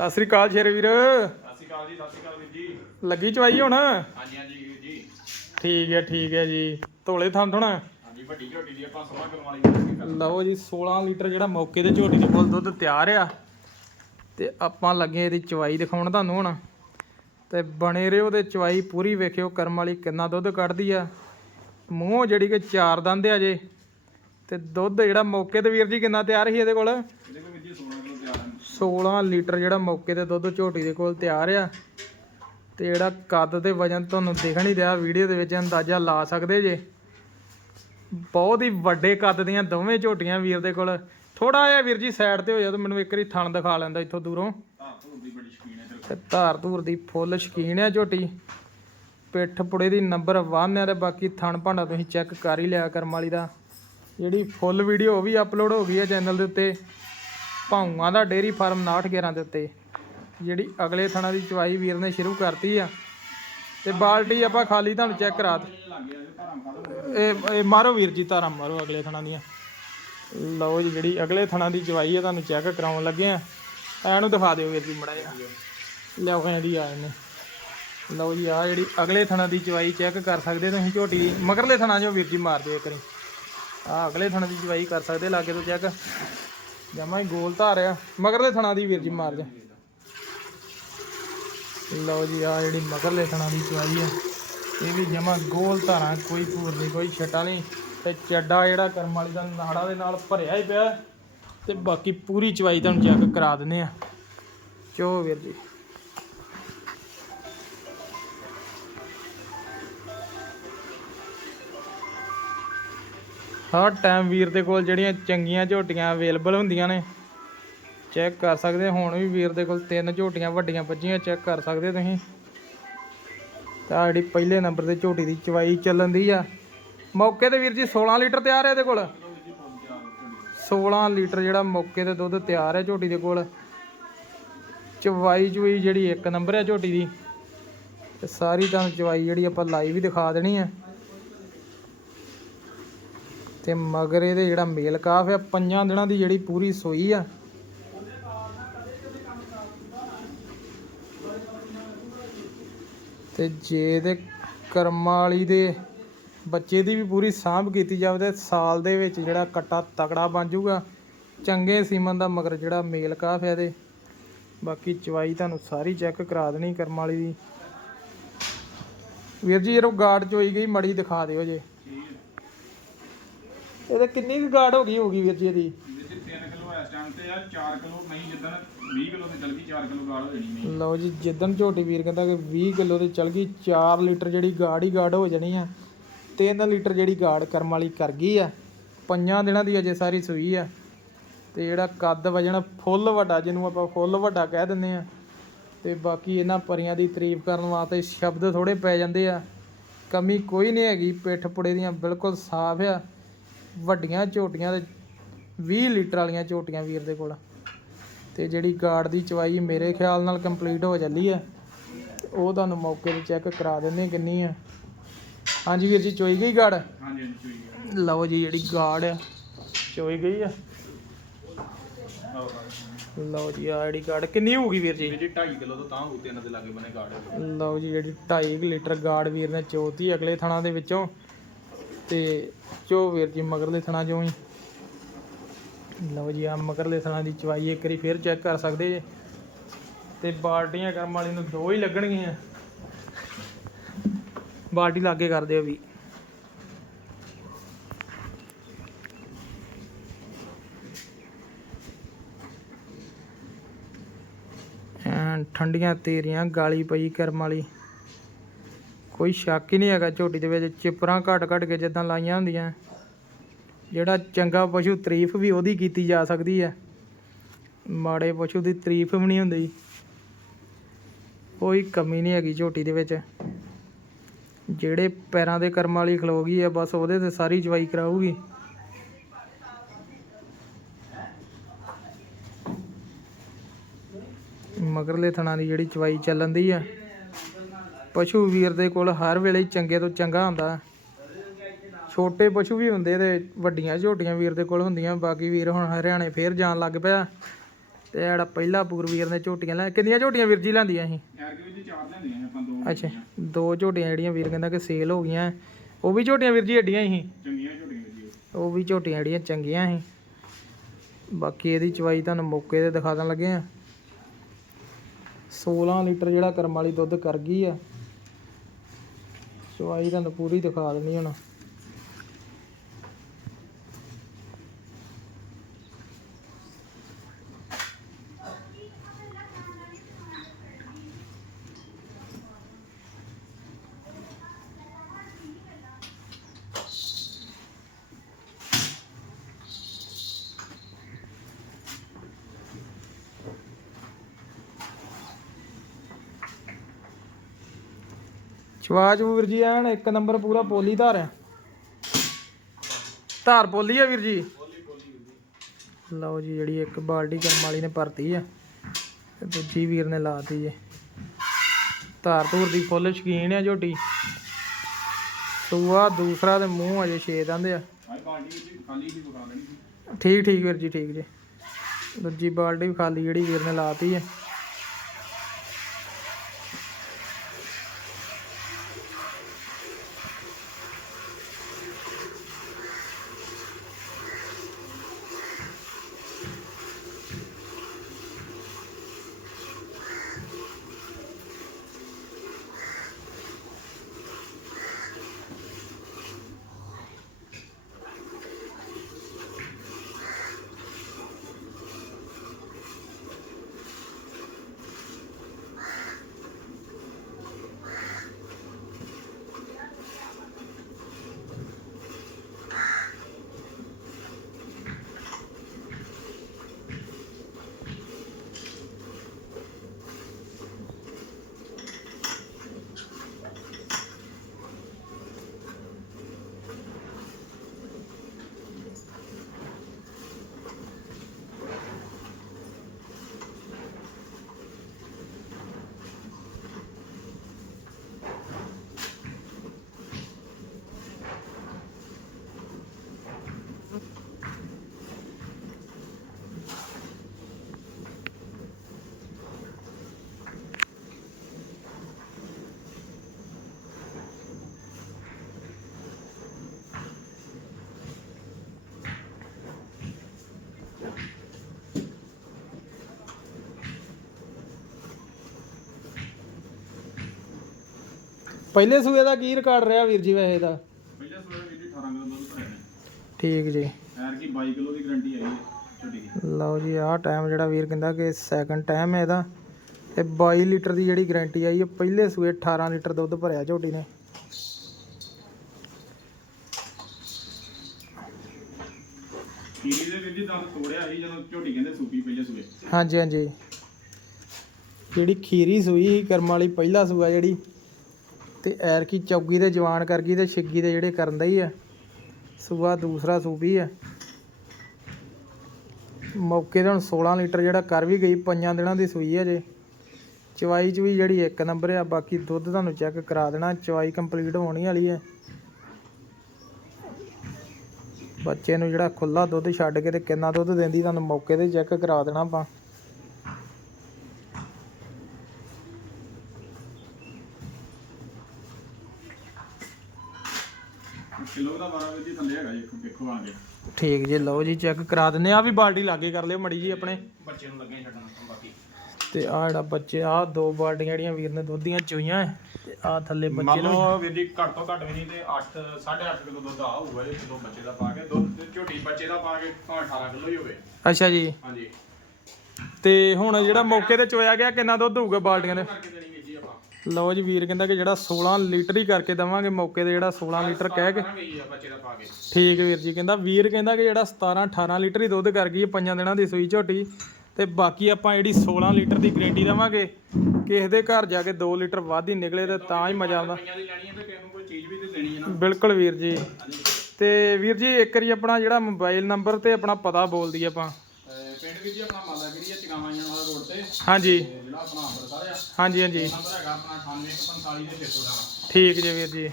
ਸਤਿ ਸ੍ਰੀ ਅਕਾਲ ਸ਼ੇਰ ਵੀਰ। ਸਤਿ ਸ਼੍ਰੀ ਅਕਾਲ ਜੀ ਸਤਿ ਸ਼੍ਰੀ ਅਕਾਲ ਵੀਰ ਜੀ। ਲੱਗੀ ਚਵਾਈ ਹੁਣ? ਹਾਂਜੀ ਹਾਂਜੀ ਵੀਰ ਜੀ। ਠੀਕ ਹੈ ਠੀਕ ਹੈ ਜੀ। ਧੋਲੇ ਥਾਂ ਥੋਣਾ ਹਾਂਜੀ ਵੱਡੀ ਝੋਟੀ ਦੀ ਆਪਾਂ ਸਮਾਂ ਕਰਮ ਵਾਲੀ ਲਓ ਜੀ 16 ਲੀਟਰ ਜਿਹੜਾ ਮੌਕੇ ਤੇ ਝੋਟੀ ਦੇ ਕੋਲ ਦੁੱਧ ਤਿਆਰ ਆ। ਤੇ ਆਪਾਂ ਲੱਗੇ ਇਹਦੀ ਚਵਾਈ ਦਿਖਾਉਣ ਤੁਹਾਨੂੰ ਹੁਣ। ਤੇ ਬਣੇ ਰਿਓ ਤੇ ਚਵਾਈ ਪੂਰੀ ਵੇਖਿਓ ਕਰਮ ਵਾਲੀ ਕਿੰਨਾ ਦੁੱਧ ਕੱਢਦੀ ਆ। ਮੂੰਹੋਂ ਜਿਹੜੀ ਕਿ ਚਾਰ ਦੰਦ ਆ ਜੇ। ਤੇ ਦੁੱਧ ਜਿਹੜਾ ਮੌਕੇ ਤੇ ਵੀਰ ਜੀ ਕਿੰਨਾ ਤਿਆਰ ਸੀ ਇਹਦੇ ਕੋਲ? ਇਹਦੇ ਕੋਲ ਵੀਰ ਜੀ 16 ਕਿਲੋ ਤਿਆਰ ਹਨ 16 ਲੀਟਰ ਜਿਹੜਾ ਮੌਕੇ ਤੇ ਦੁੱਧ ਝੋਟੀ ਦੇ ਕੋਲ ਤਿਆਰ ਆ। ਤੇ ਜਿਹੜਾ ਕੱਦ ਤੇ ਵਜਨ ਤੁਹਾਨੂੰ ਦਿਖ ਨਹੀਂ ਰਿਹਾ, ਵੀਡੀਓ ਦੇ ਵਿੱਚ ਅੰਦਾਜ਼ਾ ਲਾ ਸਕਦੇ ਜੇ। ਬਹੁਤ ਹੀ ਵੱਡੇ ਕੱਦ ਦੀਆਂ ਦੋਵੇਂ ਝੋਟੀਆਂ ਵੀਰ ਦੇ ਕੋਲ। ਥੋੜਾ ਜਿਹਾ ਵੀਰ ਜੀ ਸਾਈਡ ਤੇ ਹੋ ਜਾ ਤਾਂ ਮੈਨੂੰ ਇੱਕ ਵਾਰੀ ਥਣ ਦਿਖਾ ਲੈਂਦਾ ਇੱਥੋਂ ਦੂਰੋਂ। ਧਾਰ ਧੂਰ ਦੀ ਬੜੀ ਸ਼ਕੀਨ ਹੈ ਫੁੱਲ ਸ਼ਕੀਨ ਆ ਝੋਟੀ। ਪਿੱਠ ਪੁੜੇ ਦੀ ਨੰਬਰ 1 ਆ ਤੇ ਬਾਕੀ ਥਣ ਭਾਂਡਾ ਤੁਸੀਂ ਚੈੱਕ ਕਰ ਹੀ ਲਿਆ ਕਰਮ ਵਾਲੀ ਦਾ। ਜਿਹੜੀ ਫੁੱਲ ਵੀਡੀਓ ਉਹ ਵੀ ਅਪਲੋਡ ਹੋ ਗਈ ਹੈ ਚੈਨਲ ਦੇ ਉੱਤੇ। ਭਾਊਆਂ ਦਾ ਡੇਰੀ ਫਾਰਮ 911 ਦੇ ਉੱਤੇ। ਜਿਹੜੀ ਅਗਲੇ ਥਣਾ ਦੀ ਚਵਾਈ ਵੀਰ ਨੇ ਸ਼ੁਰੂ ਕਰਤੀ ਆ। ਤੇ ਬਾਲਟੀ ਆਪਾਂ ਖਾਲੀ ਤੁਹਾਨੂੰ ਚੈੱਕ ਕਰਾ ਇਹ ਇਹ ਮਾਰੋ ਵੀਰ ਜੀ, ਧਾਰਾਂ ਮਾਰੋ ਅਗਲੇ ਥਣਾ ਦੀਆਂ। ਲਓ ਜੀ, ਜਿਹੜੀ ਅਗਲੇ ਥਣਾ ਦੀ ਚਵਾਈ ਹੈ ਤੁਹਾਨੂੰ ਚੈੱਕ ਕਰਾਉਣ ਲੱਗੇ ਆ। ਨੂੰ ਦਿਖਾ ਦਿਓ ਵੀਰ ਜੀ ਮੜਾ ਜਿਹਾ। ਲਿਆਓ ਕਹਿੰਦੀ ਆ ਇਹਨੇ। ਲਓ ਜੀ ਆ ਜਿਹੜੀ ਅਗਲੇ ਥਣਾ ਦੀ ਚਵਾਈ ਚੈੱਕ ਕਰ ਸਕਦੇ ਤੁਸੀਂ ਝੋਟੀ ਮਗਰਲੇ ਥਣਾ 'ਚੋਂ ਵੀਰ ਜੀ ਮਾਰ ਦਿਓ ਇੱਕ ਵਾਰੀ। ਆ ਅਗਲੇ ਥਣਾ ਦੀ ਚਵਾਈ ਕਰ ਸਕਦੇ, ਲਾਗੇ ਤੋਂ ਚੈੱਕ। ਜਮਾ ਹੀ ਗੋਲ ਧਾਰਿਆ। ਮਗਰਲੇ ਥਣਾ ਦੀ ਵੀਰ ਜੀ ਮਾਰ ਦਿਓ ਲਓ ਜੀ ਆ ਜਿਹੜੀ ਮਗਰਲੇ ਥਣਾ ਦੀ ਚਵਾਈ ਹੈ ਇਹ ਵੀ ਜਮਾ ਗੋਲ ਧਾਰਾਂ, ਕੋਈ ਭੂਰ ਨਹੀਂ, ਕੋਈ ਛਟਾ ਨਹੀਂ। ਤੇ ਚੱਡਾ ਜਿਹੜਾ ਕਰਮ ਵਾਲੀ ਦਾ ਨਾੜਾ ਦੇ ਨਾਲ ਭਰਿਆ ਹੀ ਪਿਆ। ਤੇ ਬਾਕੀ ਪੂਰੀ ਚਵਾਈ ਤੁਹਾਨੂੰ ਚੈੱਕ ਕਰਾ ਦਿੰਦੇ ਆ। ਚੋ ਵੀਰ ਜੀ। ਹਰ ਟਾਈਮ ਵੀਰ ਦੇ ਕੋਲ ਜਿਹੜੀਆਂ ਚੰਗੀਆਂ ਝੋਟੀਆਂ ਅਵੇਲੇਬਲ ਹੁੰਦੀਆਂ ਨੇ ਚੈੱਕ ਕਰ ਸਕਦੇ ਹੁਣ ਵੀ ਵੀਰ ਦੇ ਕੋਲ ਤਿੰਨ ਝੋਟੀਆਂ ਵੱਡੀਆਂ ਵੱਜੀਆਂ ਚੈੱਕ ਕਰ ਸਕਦੇ ਤੁਸੀਂ। ਤਾਂ ਜਿਹੜੀ ਪਹਿਲੇ ਨੰਬਰ ਤੇ ਝੋਟੀ ਦੀ ਚਵਾਈ ਚੱਲਣ ਦੀ ਆ। ਮੌਕੇ ਤੇ ਵੀਰ ਜੀ 16 ਲੀਟਰ ਤਿਆਰ ਹੈ ਇਹਦੇ ਕੋਲ। 16 ਲੀਟਰ ਜਿਹੜਾ ਮੌਕੇ ਤੇ ਦੁੱਧ ਤਿਆਰ ਹੈ ਝੋਟੀ ਦੇ ਕੋਲ। ਚਵਾਈ ਚੁਈ ਜਿਹੜੀ ਇੱਕ ਨੰਬਰ ਹੈ ਝੋਟੀ ਦੀ। ਤੇ ਸਾਰੀ ਤੁਹਾਨੂੰ ਚਵਾਈ ਜਿਹੜੀ ਆਪਾਂ ਲਾਈਵ ਹੀ ਦਿਖਾ ਦੇਣੀ ਹੈ ਤੇ ਮਗਰ ਇਹਦੇ ਜਿਹੜਾ ਮੇਲ ਕਾਫ ਆ, ਪੰਜਾਂ ਦਿਨਾਂ ਦੀ ਜਿਹੜੀ ਪੂਰੀ ਸੋਈ ਆ। ਤੇ ਜੇ ਇਹਦੇ ਕਰਮਾਂ ਵਾਲੀ ਦੇ ਬੱਚੇ ਦੀ ਵੀ ਪੂਰੀ ਸਾਂਭ ਕੀਤੀ ਜਾਵੇ ਤੇ ਸਾਲ ਦੇ ਵਿੱਚ ਜਿਹੜਾ ਕੱਟਾ ਤਕੜਾ ਬਣ ਜਾਊਗਾ। ਚੰਗੇ ਸੀਮਨ ਦਾ ਮਗਰ ਜਿਹੜਾ ਮੇਲ ਕਾਫ ਹੈ ਇਹਦੇ। ਬਾਕੀ ਚਵਾਈ ਤੁਹਾਨੂੰ ਸਾਰੀ ਚੈੱਕ ਕਰਾ ਦੇਣੀ ਕਰਮਾਂ ਵਾਲੀ ਦੀ। ਵੀਰ ਜੀ, ਜਦੋਂ ਗਾਰਡ ਚੋਈ ਗਈ, ਮੜੀ ਦਿਖਾ ਦਿਓ ਜੇ। ਇਹਦੇ ਕਿੰਨੀ ਕੁ ਗਾਰਡ ਹੋ ਗਈ ਹੋਗੀ ਵੀਰ ਜੀ ਇਹਦੀ? ਵੀਰ ਜੀ 3 ਕਿਲੋ ਇਸ ਟਾਈਮ ਤੇ ਆ 4 ਕਿਲੋ ਨਹੀਂ ਜਿੱਦਣ 20 ਕਿਲੋ ਤੇ ਚਲ ਗਈ 4 ਕਿਲੋ ਗਾਲ ਹੋ ਜਾਣੀ ਨਹੀਂ ਲਓ ਜੀ ਜਿੱਦਣ ਝੋਟੀ ਵੀਰ ਕਹਿੰਦਾ ਕਿ 20 ਕਿਲੋ ਤੇ ਚਲ ਗਈ 4 ਲੀਟਰ ਜਿਹੜੀ ਗਾੜ ਹੀ ਗਾੜ ਹੋ ਜਾਣੀ ਆ। 3 ਲੀਟਰ ਜਿਹੜੀ ਗਾੜ ਕਰਮ ਵਾਲੀ ਕਰ ਗਈ ਆ। ਪੰਜਾਂ ਦਿਨਾਂ ਦੀ ਅਜੇ ਸਾਰੀ ਸੂਈ ਆ। ਤੇ ਜਿਹੜਾ ਕੱਦ ਵਜਣ ਫੁੱਲ ਵੱਡਾ ਜਿਹਨੂੰ ਆਪਾਂ ਫੁੱਲ ਵੱਡਾ ਕਹਿ ਦਿੰਦੇ ਆ। ਤੇ ਬਾਕੀ ਇਹਨਾਂ ਪਰੀਆਂ ਦੀ ਤਾਰੀਫ ਕਰਨ ਵਾਸਤੇ ਸ਼ਬਦ ਥੋੜੇ ਪੈ ਜਾਂਦੇ ਆ। ਕਮੀ ਕੋਈ ਨਹੀਂ ਹੈਗੀ ਪਿੱਠ ਪੁੜੇ ਦੀਆਂ ਬਿਲਕੁਲ ਸਾਫ਼ ਆ। ਵੱਡੀਆਂ ਝੋਟੀਆਂ ਤੇ 20 ਲੀਟਰ ਵਾਲੀਆਂ ਝੋਟੀਆਂ ਵੀਰ ਦੇ ਕੋਲ। ਤੇ ਜਿਹੜੀ ਗਾਰਡ ਦੀ ਚਵਾਈ ਮੇਰੇ ਖਿਆਲ ਨਾਲ ਕੰਪਲੀਟ ਹੋ ਚੱਲੀ ਤੇ ਉਹ ਤੁਹਾਨੂੰ ਮੌਕੇ ਤੇ ਚੈੱਕ ਕਰਾ ਦਿੰਦੇ ਕਿੰਨੀ ਆ। ਹਾਂਜੀ ਵੀਰ ਜੀ ਚੋਈ ਗਈ ਗਾਰਡ? ਹਾਂਜੀ ਹਾਂਜੀ ਚੋਈ ਗਿਆ ਲਓ ਜੀ ਜਿਹੜੀ ਗਾਰਡ ਆ ਚੋਈ ਗਈ ਆ। ਲਓ ਜੀ ਆ ਜਿਹੜੀ ਗਾਰਡ ਕਿੰਨੀ ਹੋਊਗੀ ਵੀਰ ਜੀ? ਵੀਰ ਜੀ 2.5 ਕਿਲੋ ਤੋਂ ਤਾਂ ਹੋਊ ਤਿੰਨ ਦੇ ਲਾਗੇ ਬਨੇ ਗਾੜ ਲਓ ਜੀ ਜਿਹੜੀ 2.5 ਲੀਟਰ ਗਾਰਡ ਵੀਰ ਨੇ ਚੋਤੀ ਅਗਲੇ ਥਣਾ ਦੇ ਵਿੱਚੋਂ। ਤੇ ਚੋ ਵੀਰ ਜੀ ਮਗਰਲੇ ਥਣਾ ਚੋਂ ਹੀ। ਲਓ ਜੀ ਆ ਮਗਰਲੇ ਥਣਾ ਦੀ ਚਵਾਈ ਇੱਕ ਵਾਰੀ ਫੇਰ ਚੈੱਕ ਕਰ ਸਕਦੇ ਜੇ। ਤੇ ਬਾਲਟੀਆਂ ਕਰਮ ਵਾਲੀ ਨੂੰ ਦੋ ਹੀ ਲੱਗਣਗੀਆਂ। ਬਾਲਟੀ ਲਾਗੇ ਕਰ ਦਿਓ ਵੀ। ਠੰਡੀਆਂ ਤੇਰੀਆਂ, ਗਾਲੀ ਪਈ ਕਰਮ ਵਾਲੀ। ਕੋਈ ਸ਼ੱਕ ਹੀ ਨਹੀਂ ਹੈਗਾ ਝੋਟੀ ਦੇ ਵਿੱਚ, ਚਿਪਰਾਂ ਘਟ ਘਟ ਕੇ ਜਿੱਦਾਂ ਲਾਈਆਂ ਹੁੰਦੀਆਂ। ਜਿਹੜਾ ਚੰਗਾ ਪਸ਼ੂ ਤਾਰੀਫ ਵੀ ਉਹਦੀ ਕੀਤੀ ਜਾ ਸਕਦੀ ਹੈ। ਮਾੜੇ ਪਸ਼ੂ ਦੀ ਤਾਰੀਫ ਵੀ ਨਹੀਂ ਹੁੰਦੀ। ਕੋਈ ਕਮੀ ਨਹੀਂ ਹੈਗੀ ਝੋਟੀ ਦੇ ਵਿੱਚ। ਜਿਹੜੇ ਪੈਰਾਂ ਦੇ ਕਰਮ ਵਾਲੀ ਖਲੋ ਗਈ ਹੈ ਬਸ ਉਹਦੇ ਤੇ ਸਾਰੀ ਜਵਾਈ ਕਰਾਊਗੀ। ਮਗਰਲੇ ਥਣਾ ਦੀ ਜਿਹੜੀ ਚਵਾਈ ਚੱਲਣ ਦੀ ਆ। ਪਸ਼ੂ ਵੀਰ ਦੇ ਕੋਲ ਹਰ ਵੇਲੇ ਚੰਗੇ ਤੋਂ ਚੰਗਾ ਹੁੰਦਾ। ਛੋਟੇ ਪਸ਼ੂ ਵੀ ਹੁੰਦੇ ਤੇ ਵੱਡੀਆਂ ਝੋਟੀਆਂ ਵੀਰ ਦੇ ਕੋਲ ਹੁੰਦੀਆਂ ਬਾਕੀ ਵੀਰ ਹੁਣ ਹਰਿਆਣੇ ਫੇਰ ਜਾਣ ਲੱਗ ਪਿਆ। ਤੇ ਜਿਹੜਾ ਪਹਿਲਾ ਪੂਰਵੀਰ ਨੇ ਝੋਟੀਆਂ ਲੈ ਕਿੰਨੀਆਂ ਝੋਟੀਆਂ ਵੀਰ ਜੀ ਲੈਂਦੀਆਂ ਸੀ? ਯਾਰ ਕਿ ਵੀ ਚਾਰ ਲੈਂਦੀਆਂ ਆਪਾਂ ਦੋ ਅੱਛਾ ਦੋ ਝੋਟੀਆਂ ਜਿਹੜੀਆਂ ਵੀਰ ਕਹਿੰਦਾ ਕਿ ਸੇਲ ਹੋ ਗਈਆਂ। ਉਹ ਵੀ ਝੋਟੀਆਂ ਵੀਰ ਜੀ ਏਡੀਆਂ ਹੀ ਚੰਗੀਆਂ ਝੋਟੀਆਂ ਜੀ। ਉਹ। ਉਹ ਵੀ ਝੋਟੀਆਂ ਜਿਹੜੀਆਂ ਚੰਗੀਆਂ ਸੀ। ਬਾਕੀ ਇਹਦੀ ਚਵਾਈ ਤੁਹਾਨੂੰ ਮੌਕੇ ਤੇ ਦਿਖਾ ਦੇਣ ਲੱਗੇ ਆ। 16 ਲੀਟਰ ਜਿਹੜਾ ਕਰਮ ਵਾਲੀ ਦੁੱਧ ਕਰ ਗਈ ਆ। ਚਵਾਈ ਤੁਹਾਨੂੰ ਪੂਰੀ ਦਿਖਾ ਦੇਣੀ ਹੁਣ। ਚਵਾਜ ਵੀਰ ਜੀ, ਐਨ ਇੱਕ ਨੰਬਰ ਪੂਰਾ ਪੋਲੀ ਧਾਰ ਆ। ਧਾਰ ਪੋਲੀ ਆ ਵੀਰ ਜੀ। ਲਓ ਜੀ, ਜਿਹੜੀ ਇੱਕ ਬਾਲਟੀ ਕਰਮ ਵਾਲੀ ਨੇ ਭਰਤੀ ਆ, ਤੇ ਦੂਜੀ ਵੀਰ ਨੇ ਲਾਤੀ ਜੇ। ਧਾਰ ਧੂਰ ਦੀ ਫੁੱਲ ਸ਼ਕੀਨ ਆ ਝੋਟੀ। ਸੂਆ ਦੂਸਰਾ ਤੇ ਮੂੰਹ ਅਜੇ ਛੇ ਦੰਦ ਆ। ਠੀਕ ਠੀਕ ਵੀਰ ਜੀ, ਠੀਕ ਜੀ। ਦੂਜੀ ਬਾਲਟੀ ਵੀ ਖਾਲੀ ਜਿਹੜੀ ਵੀਰ ਨੇ ਲਾਤੀ ਹੈ ਪਹਿਲੇ ਸੂਏ ਦਾ ਕੀ ਰਿਕਾਰਡ ਰਿਹਾ ਵੀਰ ਜੀ ਵੈਸੇ ਦਾ? ਪਹਿਲੇ ਸੂਏ ਵਿੱਚ 18 ਕਿਲੋ ਦੁੱਧ ਭਰਿਆ ਨੇ ਠੀਕ ਜੀ। ਯਾਰ ਕੀ 22 ਕਿਲੋ ਦੀ ਗਾਰੰਟੀ ਆਈ ਹੈ ਲਓ ਜੀ ਆਹ ਟਾਈਮ ਜਿਹੜਾ ਵੀਰ ਕਹਿੰਦਾ ਕਿ ਸੈਕੰਡ ਟਾਈਮ ਹੈ ਇਹਦਾ ਤੇ 22 ਲੀਟਰ ਦੀ ਜਿਹੜੀ ਗਾਰੰਟੀ ਆਈ ਹੈ ਪਹਿਲੇ ਸੂਏ 18 ਲੀਟਰ ਦੁੱਧ ਭਰਿਆ ਝੋਟੀ ਨੇ। ਖੀਰੀ ਦੇ ਵਿੱਚ ਹੀ ਦੰਦ ਤੋੜਿਆ ਸੀ ਜਦੋਂ ਝੋਟੀ ਕਹਿੰਦੇ ਸੂਪੀ ਪਹਿਲੇ ਸੂਏ। ਹਾਂਜੀ ਹਾਂਜੀ। ਜਿਹੜੀ ਖੀਰੀ ਸੂਈ ਕਰਮ ਵਾਲੀ ਪਹਿਲਾ ਸੂਆ ਜਿਹੜੀ ਤੇ ਐਰ ਕੀ ਚੌਗੀ ਦੇ, ਜਵਾਨ ਕਰ ਗਈ ਤੇ ਛਿੱਗੀ ਦੇ ਜਿਹੜੇ ਕਰਨ ਦਾ ਹੀ ਆ। ਸੂਆ ਦੂਸਰਾ ਸੂਬੀ ਆ। ਮੌਕੇ ਤੇ ਹੁਣ 16 ਲੀਟਰ ਜਿਹੜਾ ਕਰ ਵੀ ਗਈ, ਪੰਜਾਂ ਦਿਨਾਂ ਦੀ ਸੂਈ ਹੈ ਜੇ। ਚਵਾਈ ਚ ਵੀ ਜਿਹੜੀ ਇੱਕ ਨੰਬਰ ਆ, ਬਾਕੀ ਦੁੱਧ ਤੁਹਾਨੂੰ ਚੈੱਕ ਕਰਾ ਦੇਣਾ, ਚਵਾਈ ਕੰਪਲੀਟ ਹੋਣੀ ਵਾਲੀ ਹੈ ਬੱਚੇ ਨੂੰ ਜਿਹੜਾ ਖੁੱਲਾ ਦੁੱਧ ਛੱਡ ਕੇ ਤੇ ਕਿੰਨਾ ਦੁੱਧ ਦਿੰਦੀ, ਤੁਹਾਨੂੰ ਮੌਕੇ ਤੇ ਚੈੱਕ ਕਰਾ ਦੇਣਾ ਆਪਾਂ ਕਿਲੋ ਦਾ 12 ਵਿੱਚ ਹੀ ਥੱਲੇ ਹੈਗਾ ਜੀ ਦੇਖੋ ਆਗੇ ਠੀਕ ਜੀ ਲਓ ਜੀ ਚੈੱਕ ਕਰਾ ਦਿੰਨੇ ਆ। ਵੀ ਬਾਲਟੀ ਲਾਗੇ ਕਰ ਲਿਓ ਮੜੀ ਜੀ ਆਪਣੇ। ਬੱਚੇ ਨੂੰ ਲੱਗੇ ਛੱਡਣਾ ਬਾਕੀ। ਤੇ ਆ ਜਿਹੜਾ ਬੱਚੇ ਆ ਦੋ ਬਾਲਟੀਆਂ ਜਿਹੜੀਆਂ ਵੀਰ ਨੇ ਦੁੱਧ ਦੀਆਂ ਚੋਈਆਂ ਤੇ ਆ ਥੱਲੇ ਬੱਚੇ ਮੰਨ ਨੂੰ ਲਓ ਵੀਰ ਜੀ ਘੱਟ ਤੋਂ ਘੱਟ ਵੀ ਨਹੀਂ ਤੇ 8 8.5 ਕਿਲੋ ਦੁੱਧ ਆ ਹੋਊਗਾ ਜੇ ਕਿਲੋ ਬੱਚੇ ਦਾ ਪਾ ਕੇ ਦੁੱਧ ਝੋਟੀ ਬੱਚੇ ਦਾ ਪਾ ਕੇ ਭਾਵੇਂ 18 ਕਿਲੋ ਹੀ ਹੋਵੇ। ਅੱਛਾ ਜੀ। ਹਾਂਜੀ। ਤੇ ਹੁਣ ਜਿਹੜਾ ਮੌਕੇ ਤੇ ਚੋਇਆ ਗਿਆ ਕਿੰਨਾ ਦੁੱਧ ਹੋਊਗਾ ਬਾਲਟੀਆਂ ਦੇ? ਕਰਕੇ ਲਓ ਜੀ ਵੀਰ ਕਹਿੰਦਾ ਕਿ ਜਿਹੜਾ 16 ਲੀਟਰ ਹੀ ਕਰਕੇ ਦਵਾਂਗੇ, ਮੌਕੇ ਤੇ ਜਿਹੜਾ 16 ਲੀਟਰ ਕਹਿ ਕੇ। ਠੀਕ ਵੀਰ ਜੀ, ਕਹਿੰਦਾ ਵੀਰ ਕਹਿੰਦਾ ਕਿ ਜਿਹੜਾ 17 18 ਲੀਟਰ ਹੀ ਦੁੱਧ ਕਰ ਗਈ ਪੰਜਾਂ ਦਿਨਾਂ ਦੀ ਸੂਈ ਝੋਟੀ। ਤੇ ਬਾਕੀ ਆਪਾਂ ਜਿਹੜੀ 16 ਲੀਟਰ ਦੀ ਗਰੰਟੀ ਦੇਵਾਂਗੇ, ਕਿਸੇ ਦੇ ਘਰ ਜਾ ਕੇ 2 ਲੀਟਰ ਵੱਧ ਹੀ ਨਿਕਲੇ ਤੇ ਤਾਂ ਹੀ ਮਜ਼ਾ ਆਉਂਦਾ। ਬਿਲਕੁਲ ਵੀਰ ਜੀ। ਹਾਂਜੀ ਤੇ ਵੀਰ ਜੀ, ਇੱਕ ਵਾਰੀ ਆਪਣਾ ਜਿਹੜਾ ਮੋਬਾਈਲ ਨੰਬਰ ਤੇ ਆਪਣਾ ਪਤਾ ਬੋਲ ਦਈਏ ਆਪਾਂ। ਪਿੰਡ ਵਿੱਚ ਜੀ ਆਪਣਾ ਮਾਲਾਗਿਰੀ ਹੈ ਚਗਾਵਾਂ ਜਾਣ ਵਾਲਾ ਰੋਡ ਤੇ। ਹਾਂਜੀ। ਤੇ ਜਿਹੜਾ ਆਪਣਾ ਅੰਮ੍ਰਿਤਸਰ ਆ। ਹਾਂਜੀ ਹਾਂਜੀ। ਨੰਬਰ ਹੈਗਾ ਆਪਣਾ 9845 ਦੇ 618 ਠੀਕ ਜੀ ਵੀਰ ਜੀ।